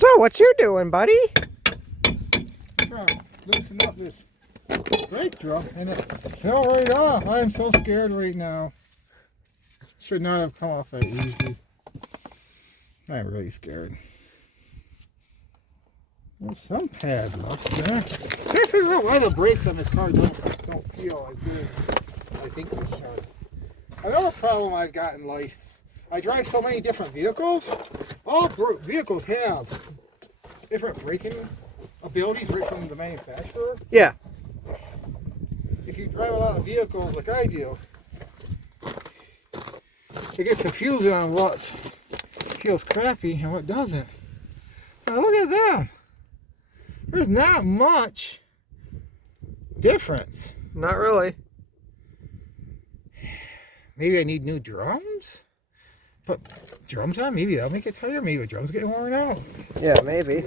So, what you doing, buddy? Trying to loosen up this brake drum, and it fell right off. I am so scared right now. Should not have come off that easy. I'm really scared. There's some pad left there. Can't figure out why the brakes on this car don't feel as good as I think they should. Another problem I've got in life, I drive so many different vehicles. All vehicles have different braking abilities right from the manufacturer. Yeah. If you drive a lot of vehicles like I do, it gets confusing on what feels crappy and what doesn't. Now look at them. There's not much difference. Not really. Maybe I need new drums? Put drums on? Maybe that'll make it tighter. Maybe the drums getting worn out. Yeah, maybe.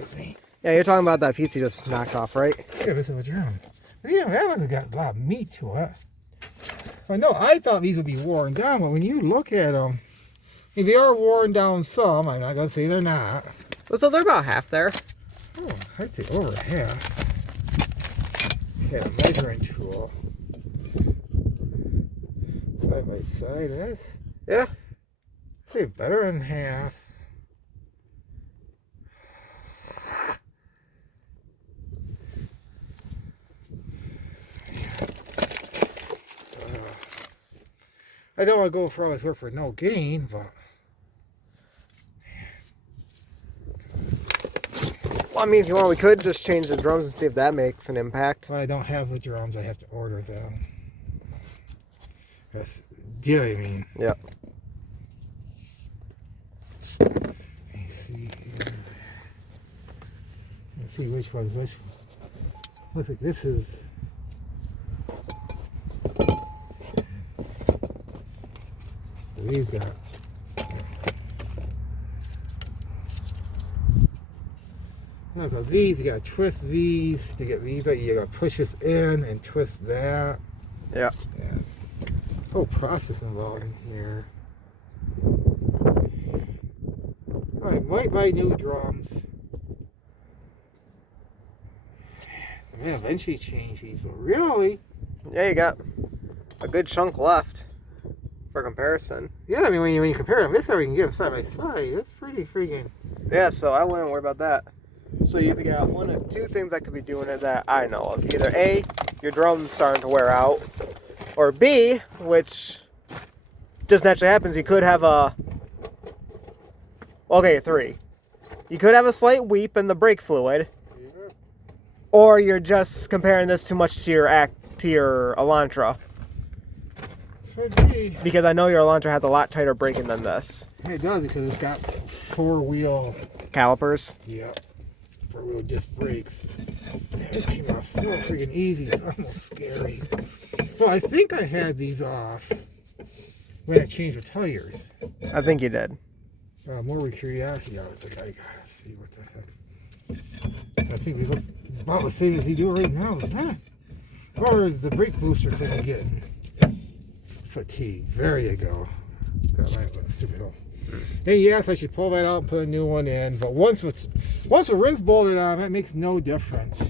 Yeah, you're talking about that piece you just knocked off, right? Yeah, this is a drum. But yeah, that looks like it's got a lot of meat to it. I know I thought these would be worn down, but when you look at them, I mean, they are worn down some. I'm not going to say they're not. Well, so they're about half there. Oh, I'd say over half. Got a measuring tool. Side by side, that's, yeah, I'd say better than half. I don't want to go for all this work for no gain, but Well, I mean, if you want, we could just change the drums and see if that makes an impact. if I don't have the drums, I have to order them. That's, do you know what I mean? Yep. Let me see here. Let's see which one's which. Looks like this is. These got. No, because these, you gotta twist these to get these out. You gotta push this in and twist that. Yeah. Yeah. Whole process involved in here. I might buy new drums. I may eventually change these, but really, Yeah, you got a good chunk left for comparison. yeah, I mean, when you compare them, this way we can get them side by side. That's pretty freaking. Yeah, so I wouldn't worry about that. So you either got one of two things that could be doing it that I know of. Either A, your drum's starting to wear out, or B, which just naturally happens, you could have a... Okay, 3. You could have a slight weep in the brake fluid, or you're just comparing this too much to your Elantra. Could be. Because I know your Elantra has a lot tighter braking than this. It does because it's got 4-wheel. Calipers. Yeah. 4-wheel disc brakes. Man, this came off so freaking easy. It's almost scary. Well, I think I had these off when I changed the tires. I think you did. More with curiosity, I was like, I gotta see what the heck. I think they look about the same as they do right now. That, or is the brake booster kind of getting fatigued? There you go. That might look stupid. And yes, I should pull that out and put a new one in. But once the rim's bolted on, that makes no difference.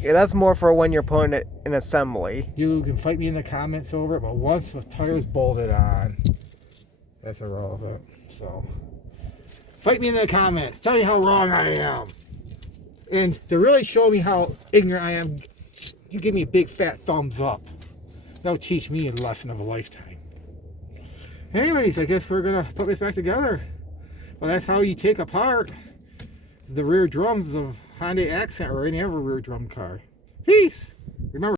Yeah, that's more for when you're putting it in assembly. You can fight me in the comments over it, but once the tire's bolted on, that's irrelevant. So, fight me in the comments. Tell me how wrong I am. And to really show me how ignorant I am, you give me a big fat thumbs up. That'll teach me a lesson of a lifetime. Anyways, I guess we're going to put this back together. Well, that's how you take apart the rear drums of Hyundai Accent or any other rear drum car. Peace! Remember,